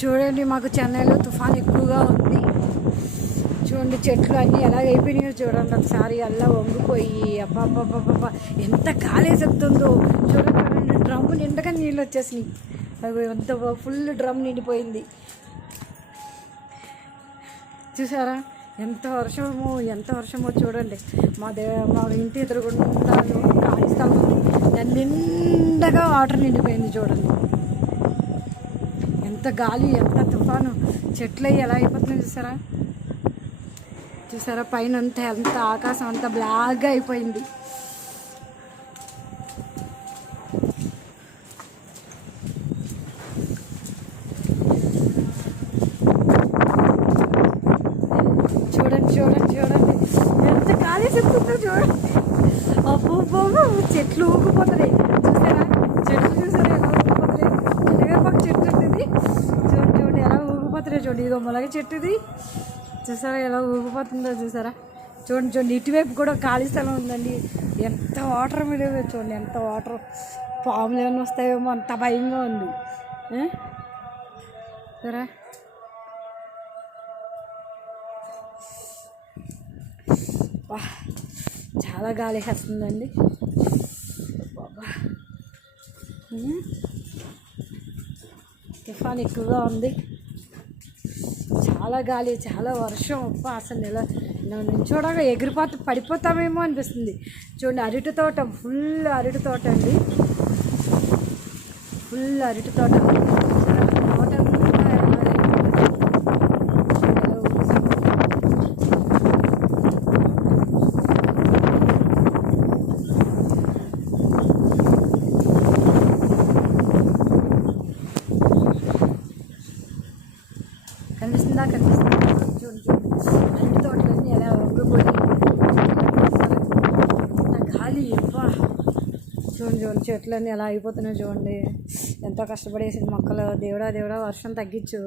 చూడండి, మాకు చెన్నైలో తుఫాన్ ఎక్కువగా ఉంది. చూడండి చెట్లు అన్నీ ఎలా అయిపోయినాయో చూడండి ఒకసారి. అలా వంగిపోయి అబ్బాబ్బాబ్బా ఎంత గాలి చెప్తుందో చూడండి. చూడండి డ్రమ్ము నిండగా నీళ్ళు వచ్చేసినాయి. అవి ఎంత ఫుల్ డ్రమ్ నిండిపోయింది చూసారా. ఎంత వర్షమో చూడండి. మా ఇంటి ఎదురుగుండా ఖాళీ స్థలం ఉంది, దాని నిండగా వాటర్ నిండిపోయింది చూడండి. ఎంత గాలి, ఎంత తుఫాను, చెట్లు ఎలా అయిపోతున్నాయి చూసారా. పైన అంతా ఎంత ఆకాశం అంతా బ్లాక్గా అయిపోయింది. చూడండి ఎంత గాలి చెప్తుందో చూడండి. అబ్బో చెట్లు ఊగిపోతున్నాయి చూసారా. చూసారా ఎలా ఊగిపోతున్నాయి. కరివేపాకు చెట్టు ఉంటుంది చూడండి ఎలా ఊగిపోతున్నాయి చూడండి. ఇదో మొలగ చెట్టుది చూసారా ఎలా ఊగిపోతుందో చూసారా. చూడండి ఇటువైపు కూడా ఖాళీ స్థలం ఉందండి. ఎంత వాటర్ మీద చూడండి, ఎంత వాటర్. పాములు ఏమైనా వస్తాయేమో అంత భయంగా ఉంది సరే. చాలా గాలి వస్తుందండి బాబా. తుఫాన్ ఎక్కువగా ఉంది, చాలా గాలి, చాలా వర్షం. అసలు చూడగా పడిపోతామేమో అనిపిస్తుంది. చూడండి అరటి తోట, ఫుల్ అరటి తోట అండి, ఫుల్ అరటి తోట. కనిపిస్తుందా చూడండి అరటి తోటలన్నీ ఎలా వంగిపోయి గాలి చూడండి చెట్లన్నీ ఎలా అయిపోతున్నాయి చూడండి. ఎంతో కష్టపడేసిన మొక్కలు. దేవుడా వర్షం తగ్గించు.